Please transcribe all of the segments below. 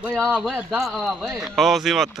ओ सी मत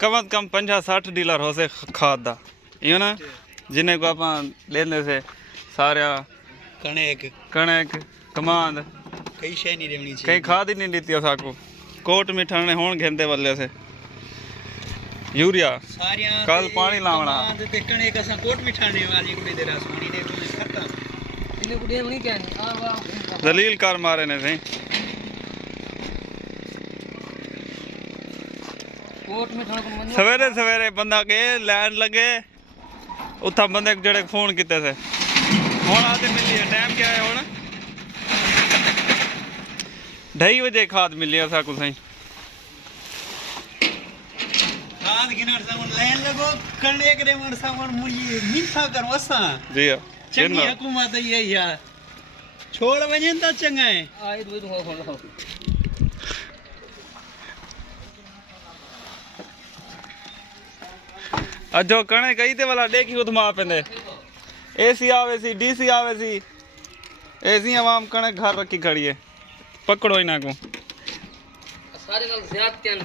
कम अज कम 50-60 डीलर हो से खाद दा इयो ना जिन्हें को आप लेंदे से सारा कणक कमांद कई शय नहीं देनी चाहिए कई खाद ही नहीं दी साको कोट मिठाने होण घेंदे वाले से यूरिया कल पानी लावना ते कणक असा कोट मिठाने वाली कुड़ी दे रहा सोनी ने खत्म इने कुड़ी नहीं कहनी आ वाह दलील कर मारे ने सही कोट मिठाने को सवेरे सवेरे बंदा के लैंड लगे उथा बंदे जड़े फोन किते से हुण आते मिली है टाइम क्या है हुण 2:30 बजे खाद मिली है साकू सही खाद गिनर सामान लाइन लगो करने के मन सामान मुई मिठा कर वसा जी हां चंगी हुकूमत है यार छोड़ वजन तो चंगा है आई दूध हो खोलो अजो कणे कई ते वाला देखी उधमा पेंदे एसी आवे सी डीसी आवे सी एसी आवाम कणे घर रखी खड़ी है पकड़ो इना को सारे नाल ज्यादा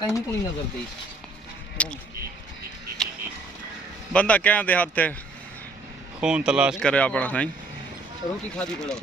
कहीं को नहीं नजर दी बंदा क्या दे हाथ खून तलाश करे अपना सही रोटी खादी पड़ो